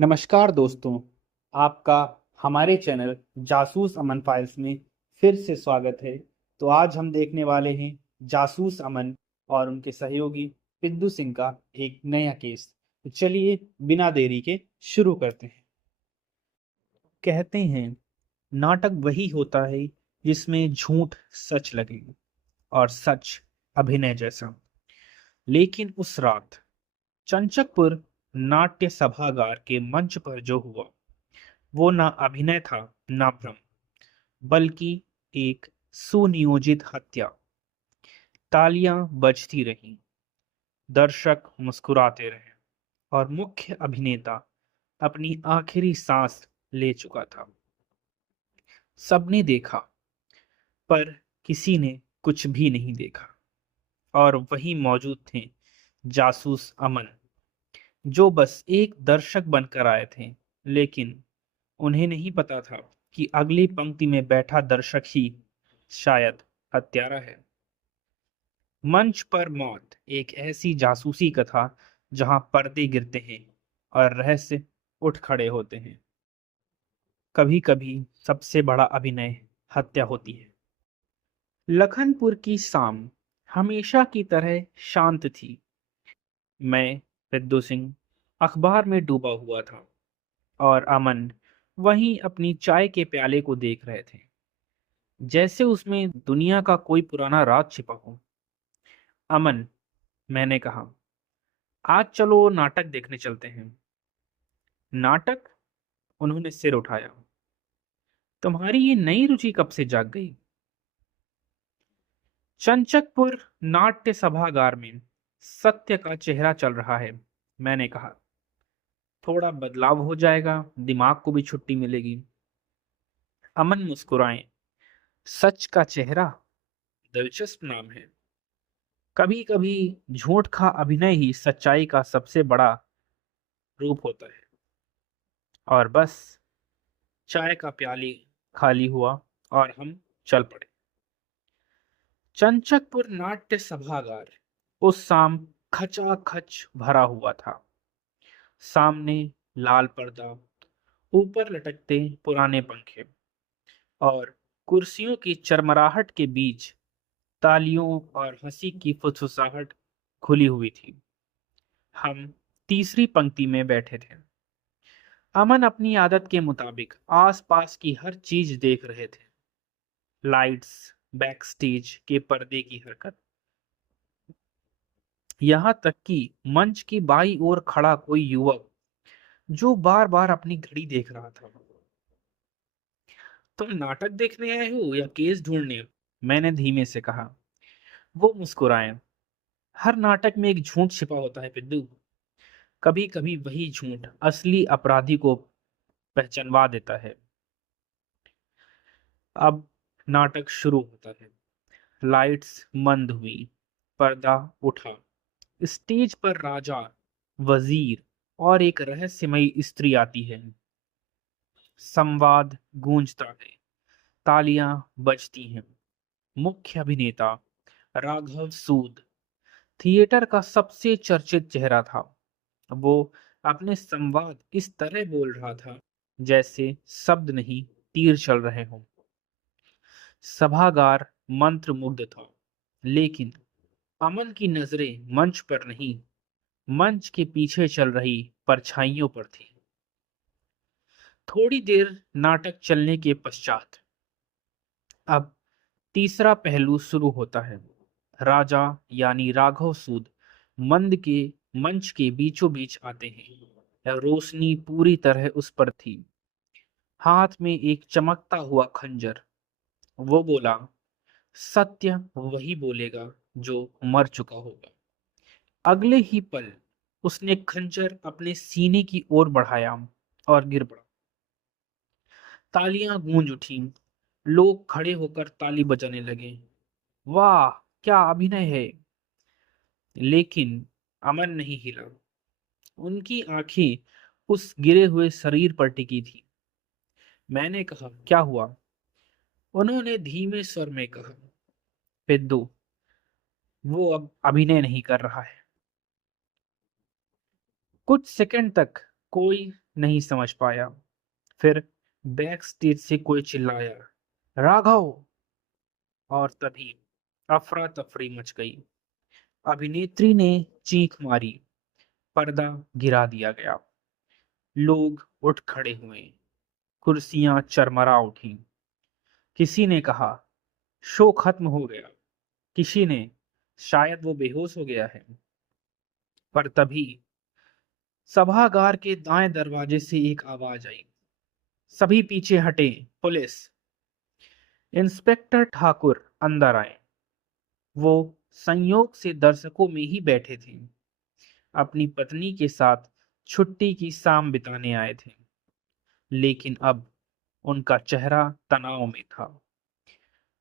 नमस्कार दोस्तों, आपका हमारे चैनल जासूस अमन फाइल्स में फिर से स्वागत है। तो आज हम देखने वाले हैं जासूस अमन और उनके सहयोगी पिद्दू सिंह का एक नया केस। तो चलिए बिना देरी के शुरू करते हैं। कहते हैं नाटक वही होता है जिसमें झूठ सच लगे और सच अभिनय जैसा। लेकिन उस रात चंचकपुर नाट्य सभागार के मंच पर जो हुआ वो ना अभिनय था, ना भ्रम, बल्कि एक सुनियोजित हत्या। तालियां बजती रहीं, दर्शक मुस्कुराते रहे और मुख्य अभिनेता अपनी आखिरी सांस ले चुका था। सबने देखा, पर किसी ने कुछ भी नहीं देखा। और वही मौजूद थे जासूस अमन, जो बस एक दर्शक बनकर आए थे। लेकिन उन्हें नहीं पता था कि अगली पंक्ति में बैठा दर्शक ही शायद हत्यारा है। मंच पर मौत एक ऐसी जासूसी कथा जहां पर्दे गिरते हैं और रहस्य उठ खड़े होते हैं। कभी कभी सबसे बड़ा अभिनय हत्या होती है। लखनपुर की शाम हमेशा की तरह शांत थी। मैं, रिद्दू सिंह, अखबार में डूबा हुआ था और अमन वहीं अपनी चाय के प्याले को देख रहे थे, जैसे उसमें दुनिया का कोई पुराना राज छिपा हो। अमन, मैंने कहा, आज चलो नाटक देखने चलते हैं। नाटक? उन्होंने सिर उठाया। तुम्हारी ये नई रुचि कब से जाग गई? चंचकपुर नाट्य सभागार में सत्य का चेहरा चल रहा है, मैंने कहा। थोड़ा बदलाव हो जाएगा, दिमाग को भी छुट्टी मिलेगी। अमन मुस्कुराए। सच का चेहरा? दिलचस्प नाम है। कभी कभी झूठ का अभिनय ही सच्चाई का सबसे बड़ा रूप होता है। और बस, चाय का प्याली खाली हुआ और हम चल पड़े। चंचकपुर नाट्य सभागार उस शाम खचाखच भरा हुआ था। सामने लाल पर्दा, ऊपर लटकते पुराने पंखे और कुर्सियों की चरमराहट के बीच तालियों और हंसी की फुसफुसाहट खुली हुई थी। हम तीसरी पंक्ति में बैठे थे। अमन अपनी आदत के मुताबिक आसपास की हर चीज देख रहे थे। लाइट्स, बैक स्टेज के पर्दे की हरकत, यहाँ तक कि मंच की बाईं ओर खड़ा कोई युवक जो बार बार अपनी घड़ी देख रहा था। तुम नाटक देखने आए हो या केस ढूंढने? मैंने धीमे से कहा। वो मुस्कुराए। हर नाटक में एक झूठ छिपा होता है पिद्दू। कभी कभी वही झूठ असली अपराधी को पहचानवा देता है। अब नाटक शुरू होता है। लाइट्स मंद हुई, पर्दा उठा। स्टेज पर राजा, वजीर और एक रहस्यमयी स्त्री आती है। संवाद गूंजता है, तालियां बजती हैं। मुख्य अभिनेता राघव सूद थिएटर का सबसे चर्चित चेहरा था। वो अपने संवाद इस तरह बोल रहा था जैसे शब्द नहीं, तीर चल रहे हों। सभागार मंत्रमुग्ध था, लेकिन अमन की नजरें मंच पर नहीं, मंच के पीछे चल रही परछाइयों पर थी। थोड़ी देर नाटक चलने के पश्चात अब तीसरा पहलू शुरू होता है। राजा यानी राघव सूद मंद के मंच के बीचों बीच आते हैं। रोशनी पूरी तरह उस पर थी, हाथ में एक चमकता हुआ खंजर। वो बोला, सत्य वही बोलेगा जो मर चुका होगा। अगले ही पल उसने खंजर अपने सीने की ओर बढ़ाया और गिर पड़ा। तालियां गूंज उठी, लोग खड़े होकर ताली बजाने लगे। वाह, क्या अभिनय है! लेकिन अमन नहीं हिला। उनकी आंखें उस गिरे हुए शरीर पर टिकी थी। मैंने कहा, क्या हुआ? उन्होंने धीमे स्वर में कहा, पेद्दू, वो अब अभिनय नहीं कर रहा है। कुछ सेकंड तक कोई नहीं समझ पाया। फिर बैक स्टेज से कोई चिल्लाया, राघव! और तभी अफरा तफरी मच गई। अभिनेत्री ने चीख मारी, पर्दा गिरा दिया गया। लोग उठ खड़े हुए, कुर्सियां चरमरा उठी। किसी ने कहा, शो खत्म हो गया। किसी ने, शायद वो बेहोश हो गया है। पर तभी सभागार के दाएं दरवाजे से एक आवाज आई, सभी पीछे हटे, पुलिस! इंस्पेक्टर ठाकुर अंदर आए। वो संयोग से दर्शकों में ही बैठे थे। अपनी पत्नी के साथ छुट्टी की शाम बिताने आए थे, लेकिन अब उनका चेहरा तनाव में था।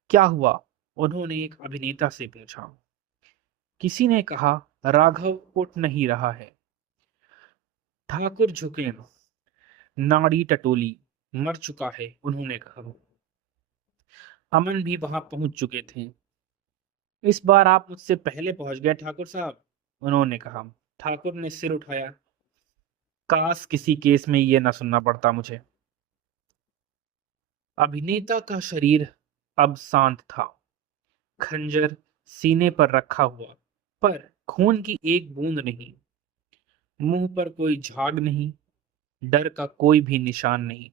क्या हुआ? उन्होंने एक अभिनेता से पूछा। किसी ने कहा, राघव उठ नहीं रहा है। ठाकुर झुके, नाड़ी टटोली, मर चुका है, उन्होंने कहा। अमन भी वहां पहुंच चुके थे। इस बार आप मुझसे पहले पहुंच गए ठाकुर साहब, उन्होंने कहा। ठाकुर ने सिर उठाया, काश किसी केस में ये न सुनना पड़ता मुझे। अभिनेता का शरीर अब शांत था, खंजर सीने पर रखा हुआ, पर खून की एक बूंद नहीं। मुंह पर कोई झाग नहीं, डर का कोई भी निशान नहीं।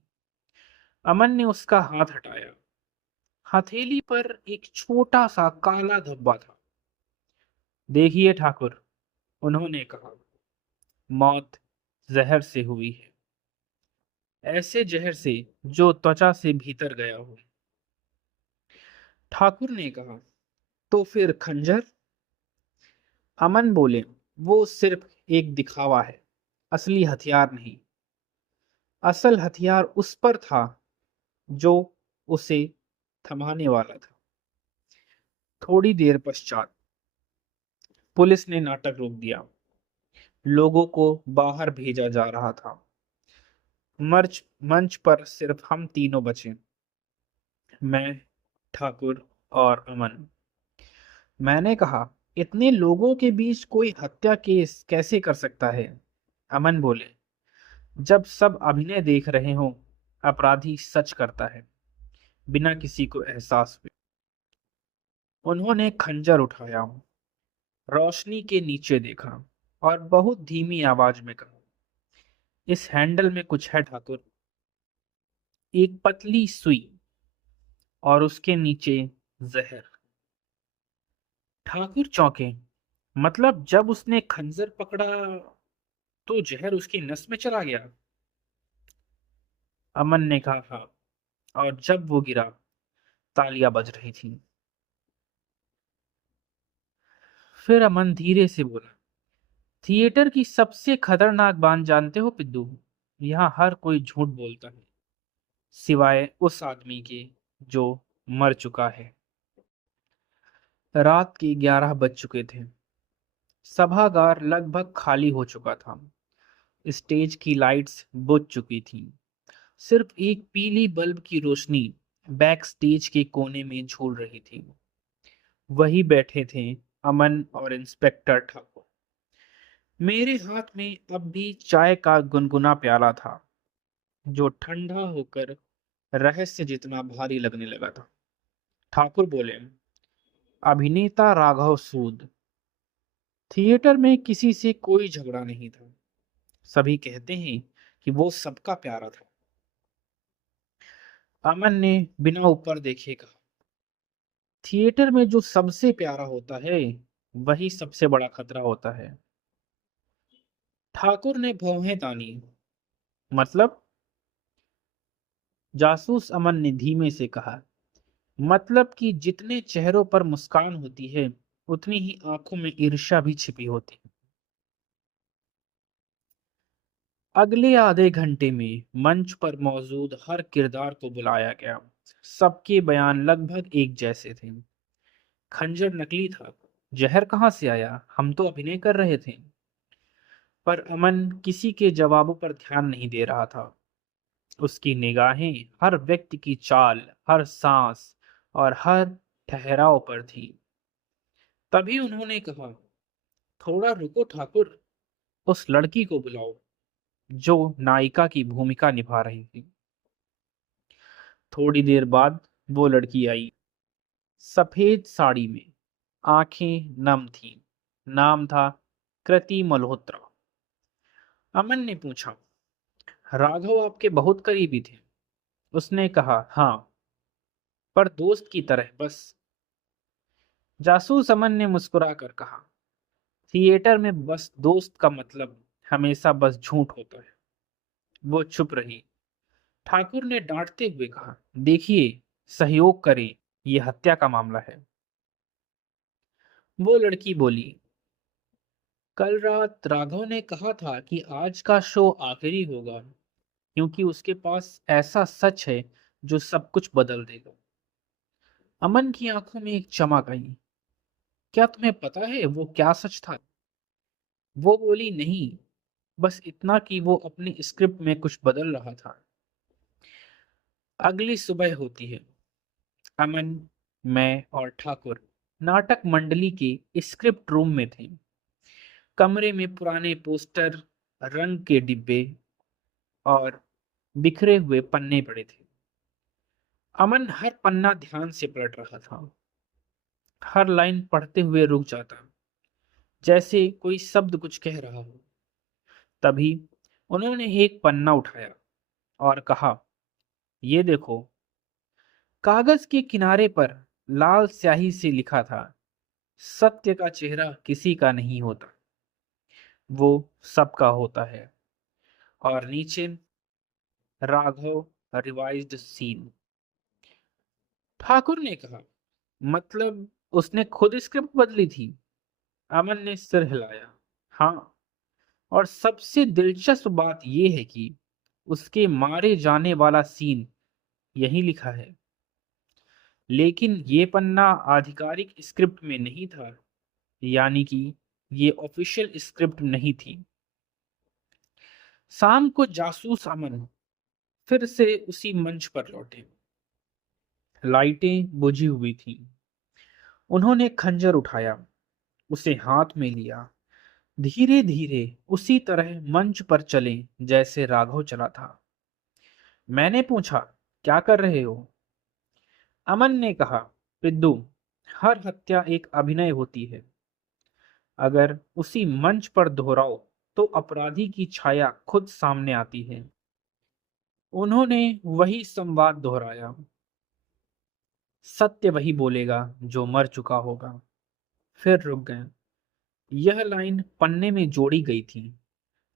अमन ने उसका हाथ हटाया। हथेली पर एक छोटा सा काला धब्बा था। देखिए ठाकुर, उन्होंने कहा, मौत जहर से हुई है, ऐसे जहर से जो त्वचा से भीतर गया हो। ठाकुर ने कहा, तो फिर खंजर? अमन बोले, वो सिर्फ एक दिखावा है, असली हथियार नहीं। असल हथियार उस पर था जो उसे थमाने वाला था। थोड़ी देर पश्चात पुलिस ने नाटक रोक दिया। लोगों को बाहर भेजा जा रहा था। मंच मंच पर सिर्फ हम तीनों बचे, मैं, ठाकुर और अमन। मैंने कहा, इतने लोगों के बीच कोई हत्या केस कैसे कर सकता है? अमन बोले, जब सब अभिनय देख रहे हो, अपराधी सच करता है, बिना किसी को एहसास हुए। उन्होंने खंजर उठाया, रोशनी के नीचे देखा और बहुत धीमी आवाज में कहा, इस हैंडल में कुछ है ठाकुर। एक पतली सुई, और उसके नीचे जहर। ठाकुर चौंके। मतलब जब उसने खंजर पकड़ा तो जहर उसकी नस में चला गया? अमन ने कहा, हाँ। और जब वो गिरा, तालियां बज रही थी। फिर अमन धीरे से बोला, थिएटर की सबसे खतरनाक बात जानते हो पिद्दू? यहाँ हर कोई झूठ बोलता है, सिवाय उस आदमी के जो मर चुका है। रात के 11 बज चुके थे। सभागार लगभग खाली हो चुका था। स्टेज की लाइट्स बुझ चुकी थीं। सिर्फ एक पीली बल्ब की रोशनी बैक स्टेज के कोने में झूल रही थी। वही बैठे थे अमन और इंस्पेक्टर ठाकुर। मेरे हाथ में अब भी चाय का गुनगुना प्याला था, जो ठंडा होकर रहस्य जितना भारी लगने लगा था। ठाकुर बोले, अभिनेता राघव सूद। थिएटर में किसी से कोई झगड़ा नहीं था। सभी कहते हैं कि वो सबका प्यारा था। अमन ने बिना ऊपर देखे कहा, थिएटर में जो सबसे प्यारा होता है, वही सबसे बड़ा खतरा होता है। ठाकुर ने भौहें तानी। मतलब? जासूस अमन ने धीमे से कहा, मतलब कि जितने चेहरों पर मुस्कान होती है, उतनी ही आंखों में ईर्ष्या भी छिपी होती है। अगले आधे घंटे में मंच पर मौजूद हर किरदार को बुलाया गया। सबके बयान लगभग एक जैसे थे। खंजर नकली था, जहर कहाँ से आया, हम तो अभिनय कर रहे थे। पर अमन किसी के जवाबों पर ध्यान नहीं दे रहा था। उसकी निगाहें हर व्यक्ति की चाल, हर सांस और हर ठहराव पर थी। तभी उन्होंने कहा, थोड़ा रुको ठाकुर, उस लड़की को बुलाओ। जो नायिका की भूमिका निभा रही थी। थोड़ी देर बाद वो लड़की आई, सफेद साड़ी में, आंखें नम थीं। नाम था कृति मल्होत्रा। अमन ने पूछा, राघव आपके बहुत करीबी थे? उसने कहा, हाँ, पर दोस्त की तरह बस। जासूस अमन ने मुस्कुरा कर कहा, थिएटर में बस दोस्त का मतलब हमेशा बस झूठ होता है। वो चुप रही। ठाकुर ने डांटते हुए कहा, देखिए, सहयोग करें, ये हत्या का मामला है। वो लड़की बोली, कल रात राघव ने कहा था कि आज का शो आखिरी होगा, क्योंकि उसके पास ऐसा सच है जो सब कुछ बदल देगा। अमन की आंखों में एक चमक आई। क्या तुम्हें पता है वो क्या सच था? वो बोली, नहीं, बस इतना कि वो अपनी स्क्रिप्ट में कुछ बदल रहा था। अगली सुबह होती है। अमन, मैं और ठाकुर नाटक मंडली के स्क्रिप्ट रूम में थे। कमरे में पुराने पोस्टर, रंग के डिब्बे और बिखरे हुए पन्ने पड़े थे। अमन हर पन्ना ध्यान से पलट रहा था। हर लाइन पढ़ते हुए रुक जाता, जैसे कोई शब्द कुछ कह रहा हो। तभी उन्होंने एक पन्ना उठाया और कहा, ये देखो। कागज के किनारे पर लाल स्याही से लिखा था, सत्य का चेहरा किसी का नहीं होता, वो सबका होता है। और नीचे, राघव रिवाइज्ड सीन। ठाकुर ने कहा, मतलब उसने खुद स्क्रिप्ट बदली थी? अमन ने सिर हिलाया, हाँ। और सबसे दिलचस्प बात यह है कि उसके मारे जाने वाला सीन यही लिखा है। लेकिन ये पन्ना आधिकारिक स्क्रिप्ट में नहीं था, यानी कि ये ऑफिशियल स्क्रिप्ट नहीं थी। शाम को जासूस अमन फिर से उसी मंच पर लौटे। लाइटें बुझी हुई थीं। उन्होंने खंजर उठाया, उसे हाथ में लिया। धीरे धीरे उसी तरह मंच पर चले जैसे राघव चला था। मैंने पूछा, क्या कर रहे हो? अमन ने कहा, पिद्दू, हर हत्या एक अभिनय होती है। अगर उसी मंच पर दोहराओ तो अपराधी की छाया खुद सामने आती है। उन्होंने वही संवाद दोहराया, सत्य वही बोलेगा जो मर चुका होगा। फिर रुक गए। यह लाइन पन्ने में जोड़ी गई थी,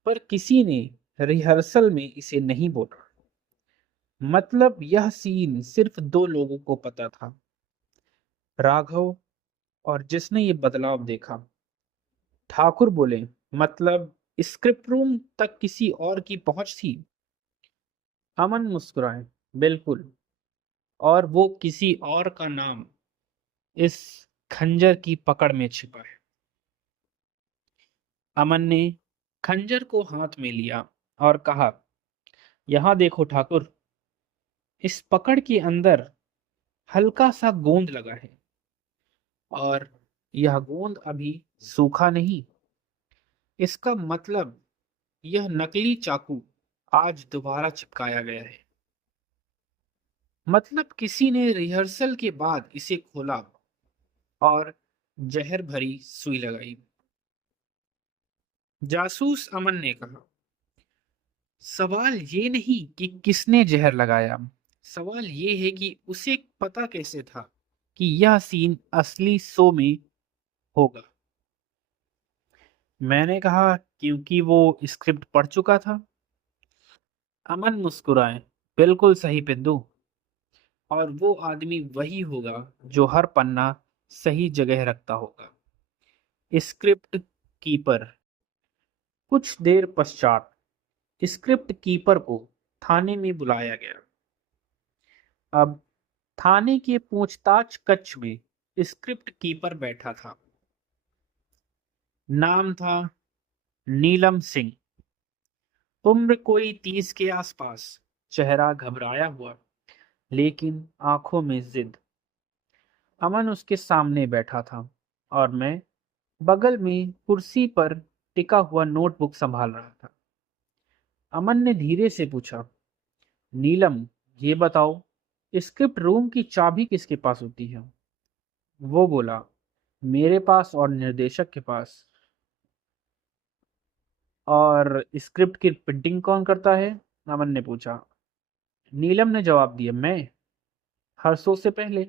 पर किसी ने रिहर्सल में इसे नहीं बोला। मतलब यह सीन सिर्फ दो लोगों को पता था, राघव और जिसने ये बदलाव देखा। ठाकुर बोले, मतलब स्क्रिप्ट रूम तक किसी और की पहुंच थी? अमन मुस्कुराए, बिल्कुल। और वो किसी और का नाम इस खंजर की पकड़ में छिपा है। अमन ने खंजर को हाथ में लिया और कहा, यहां देखो ठाकुर, इस पकड़ के अंदर हल्का सा गोंद लगा है, और यह गोंद अभी सूखा नहीं। इसका मतलब यह नकली चाकू आज दोबारा चिपकाया गया है। मतलब किसी ने रिहर्सल के बाद इसे खोला और जहर भरी सुई लगाई। जासूस अमन ने कहा, सवाल ये नहीं कि किसने जहर लगाया, सवाल ये है कि उसे पता कैसे था कि यह सीन असली शो में होगा। मैंने कहा, क्योंकि वो स्क्रिप्ट पढ़ चुका था। अमन मुस्कुराए, बिल्कुल सही पिंदू। और वो आदमी वही होगा जो हर पन्ना सही जगह रखता होगा। Script keeper. कुछ देर पश्चात स्क्रिप्ट कीपर को थाने में बुलाया गया। अब थाने के पूछताछ कक्ष में स्क्रिप्ट कीपर बैठा था। नाम था नीलम सिंह। उम्र कोई 30 के आसपास। चेहरा घबराया हुआ, लेकिन आंखों में जिद। अमन उसके सामने बैठा था और मैं बगल में कुर्सी पर टिका हुआ नोटबुक संभाल रहा था। अमन ने धीरे से पूछा, नीलम, ये बताओ, स्क्रिप्ट रूम की चाबी किसके पास होती है? वो बोला, मेरे पास और निर्देशक के पास। और स्क्रिप्ट की प्रिंटिंग कौन करता है? अमन ने पूछा। नीलम ने जवाब दिया, मैं, हर शो से पहले।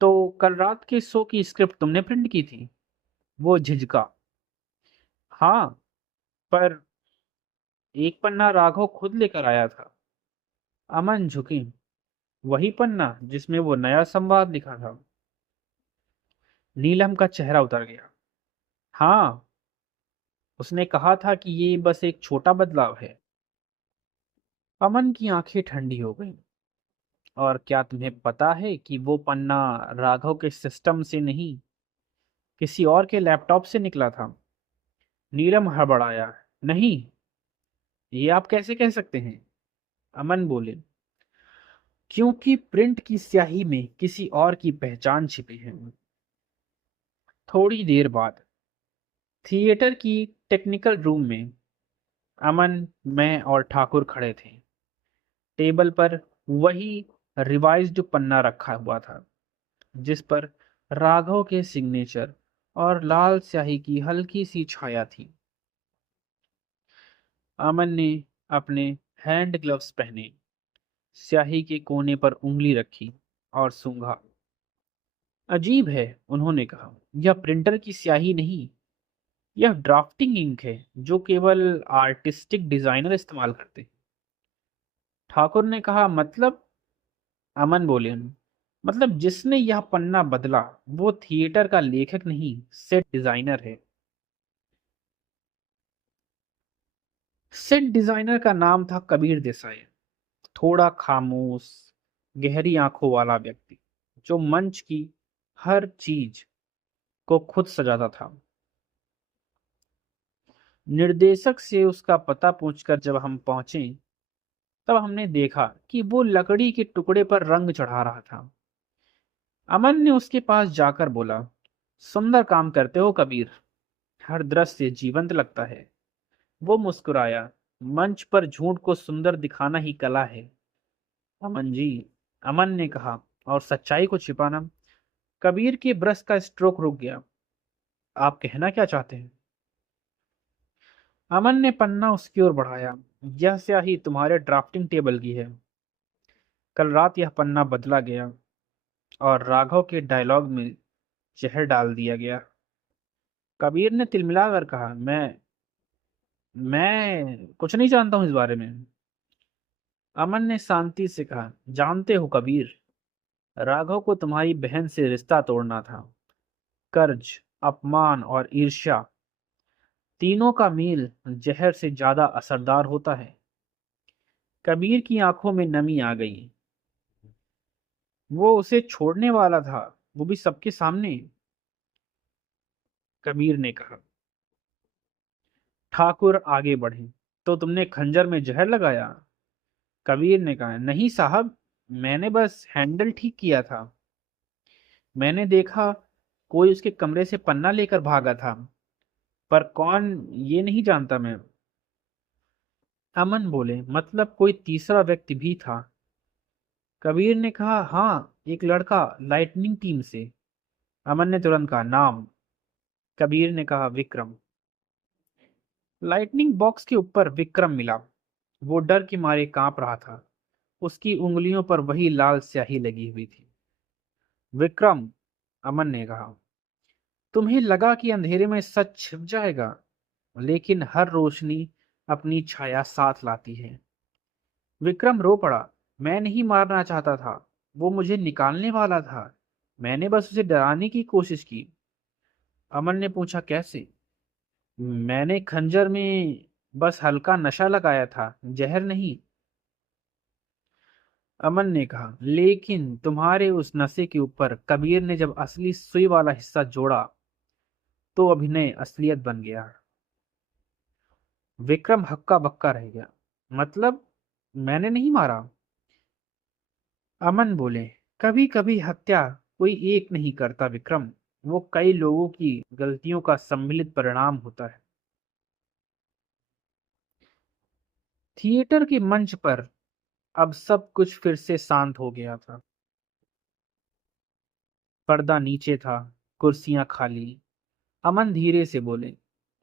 तो कल रात के शो की स्क्रिप्ट तुमने प्रिंट की थी? वो झिझका। हाँ, पर एक पन्ना राघव खुद लेकर आया था। अमन झुकी। वही पन्ना जिसमें वो नया संवाद लिखा था? नीलम का चेहरा उतर गया। हाँ, उसने कहा था कि ये बस एक छोटा बदलाव है। अमन की आंखें ठंडी हो गईं। और क्या तुम्हें पता है कि वो पन्ना राघव के सिस्टम से नहीं, किसी और के लैपटॉप से निकला था? नीलम हड़बड़ाया। नहीं, ये आप कैसे कह सकते हैं? अमन बोले, क्योंकि प्रिंट की स्याही में किसी और की पहचान छिपी है। थोड़ी देर बाद थिएटर की टेक्निकल रूम में अमन, मैं और ठाकुर खड़े थे। टेबल पर वही रिवाइज्ड पन्ना रखा हुआ था, जिस पर राघव के सिग्नेचर और लाल स्याही की हल्की सी छाया थी। अमन ने अपने हैंड ग्लव्स पहने, स्याही के कोने पर उंगली रखी और सूंघा। अजीब है, उन्होंने कहा, यह प्रिंटर की स्याही नहीं, यह ड्राफ्टिंग इंक है जो केवल आर्टिस्टिक डिजाइनर इस्तेमाल करते हैं। ठाकुर ने कहा, मतलब? अमन बोले, मतलब जिसने यह पन्ना बदला वो थिएटर का लेखक नहीं, सेट डिजाइनर है। सेट डिजाइनर का नाम था कबीर देसाई। थोड़ा खामोश, गहरी आंखों वाला व्यक्ति जो मंच की हर चीज को खुद सजाता था। निर्देशक से उसका पता पूछकर जब हम पहुंचे, तब हमने देखा कि वो लकड़ी के टुकड़े पर रंग चढ़ा रहा था। अमन ने उसके पास जाकर बोला, सुंदर काम करते हो कबीर, हर दृश्य जीवंत लगता है। वो मुस्कुराया। मंच पर झूठ को सुंदर दिखाना ही कला है, अमन जी, अमन ने कहा, और सच्चाई को छिपाना। कबीर के ब्रश का स्ट्रोक रुक गया। आप कहना क्या चाहते हैं? अमन ने पन्ना उसकी ओर बढ़ाया। यह स्याही तुम्हारे ड्राफ्टिंग टेबल की है। कल रात यह पन्ना बदला गया और राघव के डायलॉग में जहर डाल दिया गया। कबीर ने तिलमिलाकर कहा, मैं कुछ नहीं जानता हूं इस बारे में। अमन ने शांति से कहा, जानते हो कबीर, राघव को तुम्हारी बहन से रिश्ता तोड़ना था। कर्ज, अपमान और ईर्ष्या, तीनों का मेल जहर से ज्यादा असरदार होता है। कबीर की आंखों में नमी आ गई। वो उसे छोड़ने वाला था, वो भी सबके सामने। कबीर ने कहा। ठाकुर आगे बढ़े, तो तुमने खंजर में जहर लगाया? कबीर ने कहा, नहीं साहब, मैंने बस हैंडल ठीक किया था। मैंने देखा कोई उसके कमरे से पन्ना लेकर भागा था, पर कौन ये नहीं जानता मैं। अमन बोले, मतलब कोई तीसरा व्यक्ति भी था? कबीर ने कहा, हाँ, एक लड़का लाइटनिंग टीम से। अमन ने तुरंत कहा, नाम? कबीर ने कहा, विक्रम। लाइटनिंग बॉक्स के ऊपर विक्रम मिला। वो डर के मारे कांप रहा था। उसकी उंगलियों पर वही लाल स्याही लगी हुई थी। विक्रम, अमन ने कहा, तुम्हें लगा कि अंधेरे में सच छिप जाएगा, लेकिन हर रोशनी अपनी छाया साथ लाती है। विक्रम रो पड़ा। मैं नहीं मारना चाहता था, वो मुझे निकालने वाला था। मैंने बस उसे डराने की कोशिश की। अमन ने पूछा, कैसे? मैंने खंजर में बस हल्का नशा लगाया था, जहर नहीं। अमन ने कहा, लेकिन तुम्हारे उस नशे के ऊपर कबीर ने जब असली सुई वाला हिस्सा जोड़ा, तो अभिनय असलियत बन गया। विक्रम हक्का बक्का रह गया। मतलब? मैंने नहीं मारा। अमन बोले, कभी कभी हत्या कोई एक नहीं करता विक्रम, वो कई लोगों की गलतियों का सम्मिलित परिणाम होता है। थिएटर के मंच पर अब सब कुछ फिर से शांत हो गया था। पर्दा नीचे था, कुर्सियां खाली। अमन धीरे से बोले,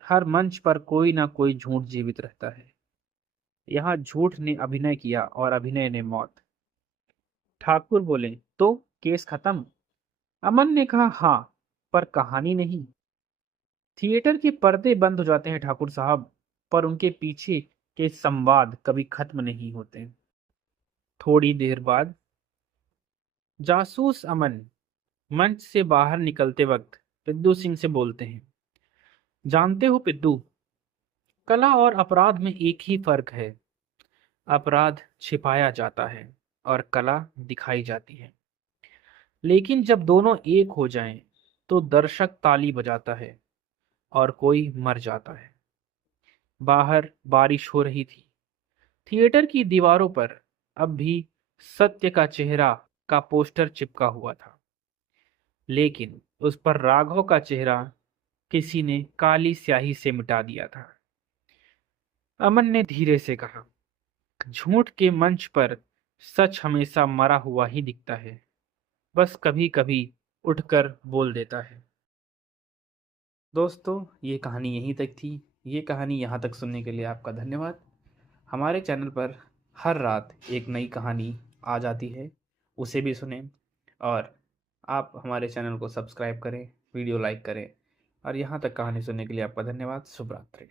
हर मंच पर कोई ना कोई झूठ जीवित रहता है। यहाँ झूठ ने अभिनय किया और अभिनय ने मौत। ठाकुर बोले, तो केस खत्म? अमन ने कहा, हाँ, पर कहानी नहीं। थिएटर के पर्दे बंद हो जाते हैं ठाकुर साहब, पर उनके पीछे के संवाद कभी खत्म नहीं होते। थोड़ी देर बाद जासूस अमन मंच से बाहर निकलते वक्त पिद्दू सिंह से बोलते हैं, जानते हो पिद्दू, कला और अपराध में एक ही फर्क है। अपराध छिपाया जाता है और कला दिखाई जाती है। लेकिन जब दोनों एक हो जाएं, तो दर्शक ताली बजाता है और कोई मर जाता है। बाहर बारिश हो रही थी। थिएटर की दीवारों पर अब भी सत्य का चेहरा का पोस्टर चिपका हुआ था, लेकिन उस पर राघव का चेहरा किसी ने काली स्याही से मिटा दिया था। अमन ने धीरे से कहा, झूठ के मंच पर सच हमेशा मरा हुआ ही दिखता है, बस कभी कभी उठकर बोल देता है। दोस्तों, ये कहानी यहीं तक थी। ये कहानी यहाँ तक सुनने के लिए आपका धन्यवाद। हमारे चैनल पर हर रात एक नई कहानी आ जाती है, उसे भी सुनें। और आप हमारे चैनल को सब्सक्राइब करें, वीडियो लाइक करें। और यहाँ तक कहानी सुनने के लिए आपका धन्यवाद। शुभ रात्रि।